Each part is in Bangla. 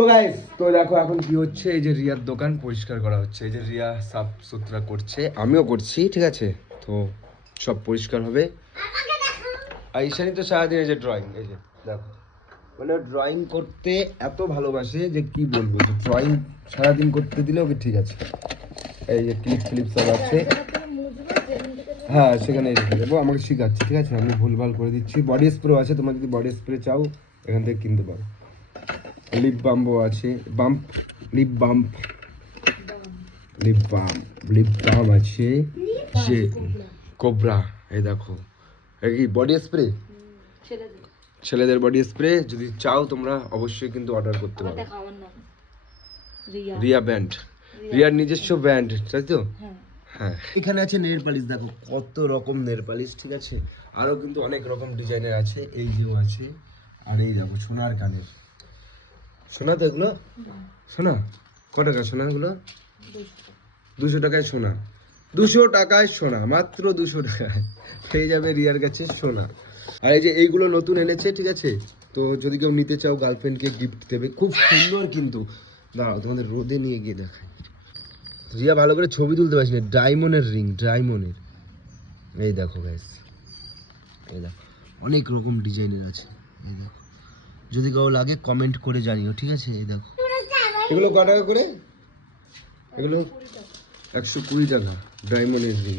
তো গাইস, তো দেখো এখন কি হচ্ছে, এই যে রিয়ার দোকান পরিষ্কার করা হচ্ছে। এই যে রিয়া সাফ সুতরা করছে, আমিও করছি, ঠিক আছে। তো সব পরিষ্কার হবে। আর ঈশানী তো সারাদিন এই যে ড্রয়িং, এই যে দেখো, মানে ড্রয়িং করতে এত ভালোবাসে যে কি বলবো। তো ড্রয়িং সারাদিন করতে দিলে ওকে ঠিক আছে। এই যে ক্লিপ সব আছে, হ্যাঁ সেখানে রেখে দেবো। আমাকে শেখাচ্ছে, ঠিক আছে। আমি ভুলভাল করে দিচ্ছি। বডি স্প্রে আছে, তোমার যদি বডি স্প্রে চাও এখান থেকে কিনতে পারো। লিপ বাম্বও আছে, লিপ বাম আছে, যে কোবরা। এই দেখো, এই কি বডি স্প্রে, ছেলেদের বডি স্প্রে। যদি চাও তোমরা অবশ্যই কিন্তু অর্ডার করতে পারো। রিয়া ব্যান্ড, রিয়ার নিজস্ব ব্যান্ড, তাই তো? হ্যাঁ। এখানে আছে নেল পালিশ, দেখো কত রকম নেল পালিশ, ঠিক আছে। আরও কিন্তু অনেক রকম ডিজাইনের আছে। এই যেও আছে, আর এই দেখো সোনার কানের। সোনা তো এগুলো, সোনা ক টাকা সোনা এগুলো? 200 টাকায় সোনা, 200 টাকায় সোনা, মাত্র 200 টাকায় পেয়ে যাবে রিয়ার কাছে সোনা। আর এই যে এইগুলো নতুন এনেছে, ঠিক আছে। তো যদি কেউ নিতে চাও গার্লফ্রেন্ডকে গিফট দেবে, খুব সুন্দর কিন্তু। দাঁড়াও তোমাদের রোদে নিয়ে গিয়ে দেখাই। রিয়া ভালো করে ছবি তুলতে পারছি না। ডায়মন্ডের রিং, ডায়মন্ডের। এই দেখো গাইস, এই দেখো অনেক রকম ডিজাইনের আছে। এই দেখো, যদি কেউ লাগে কমেন্ট করে জানিও, ঠিক আছে। এই দেখো এগুলো ক টাকা করে? এগুলো 120 টাকা। ডায়মন্ডের রিং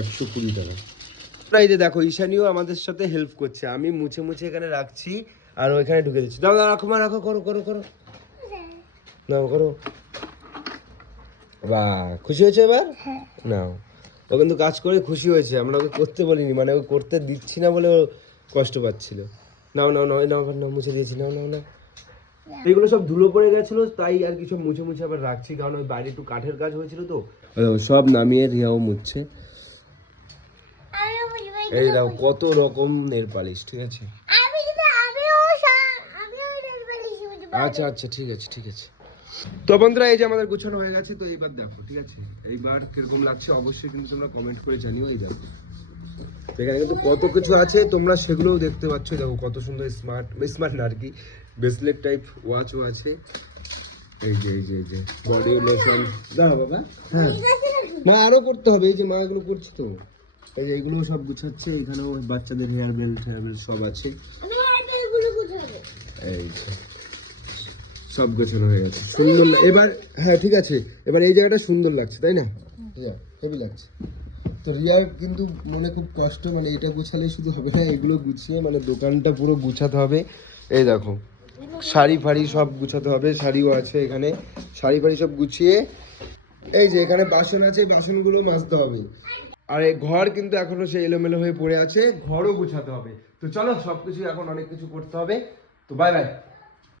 120 টাকা। এই যে দেখো ঈশানীও আমাদের সাথে হেল্প করছে। আমি মুছে মুছে এখানে রাখছি আর ওইখানে ঢুকে দিচ্ছি। দাও রাখো মা, রাখো, করো করো করো, নাও করো। বাহ, খুশি হয়েছে এবার? নাও। ও কিন্তু কাজ করে খুশি হয়েছে, আমরা ওকে করতে বলিনি, মানে ও করতে দিচ্ছি না বলে ও কষ্ট পাচ্ছিল। নাও নাও নাও নাও, নাও মুছে দিয়েছি, নাও নাও নাও। এগুলো সব ধুলো পড়ে গেছিলো, তাই আর কি সব মুছে মুছে আবার রাখছি, কারণ ওই বাইরে একটু কাঠের কাজ হয়েছিল তো। সব নামিয়ে রিয়াও মুছছে। এই দেখো কত রকম নেল পালিশ, ঠিক আছে। আচ্ছা আচ্ছা, ঠিক আছে ঠিক আছে। তো বন্ধুরা, এই যে আমাদের গোছানো হয়ে গেছে। তো এইবার দেখো, ঠিক আছে, এইবার কিরকম লাগছে অবশ্যই কিন্তু তোমরা কমেন্ট করে জানিও। এই দেখো এখানে কিন্তু কত কিছু আছে, তোমরা সেগুলোও দেখতে পাচ্ছ। দেখো কত সুন্দর স্মার্ট না আর কি, ব্রেসলেট টাইপ ওয়াচও আছে। এই যে এই যে এই যে বডি লোশন। দাও বাবা, হ্যাঁ মা আরো করতে হবে। এই যে মা এগুলো করছি তো। এই যে এইগুলো সব গুছাচ্ছে। এখানেও বাচ্চাদের হেয়ার বেল্ট সব আছে। এই যে সব গোছানো হয়ে গেছে, সুন্দর। এবার হ্যাঁ ঠিক আছে, এবার এই জায়গাটা সুন্দর লাগছে, তাই না? হেভি লাগছে। তো রিয়ার কিন্তু মনে খুব কষ্ট, মানে এটা গুছালেই শুধু হবে না, এগুলো গুছিয়ে মানে দোকানটা পুরো গুছাতে হবে। এই দেখো শাড়ি ফাড়ি সব গুছাতে হবে, শাড়িও আছে এখানে, শাড়ি ফাড়ি সব গুছিয়ে। এই যে এখানে বাসন আছে, বাসনগুলো মাজতে হবে। আর এই ঘর কিন্তু এখনো সে এলোমেলো হয়ে পড়ে আছে, ঘরও গুছাতে হবে। তো চলো, সবকিছু এখন অনেক কিছু করতে হবে। তো বাই বাই।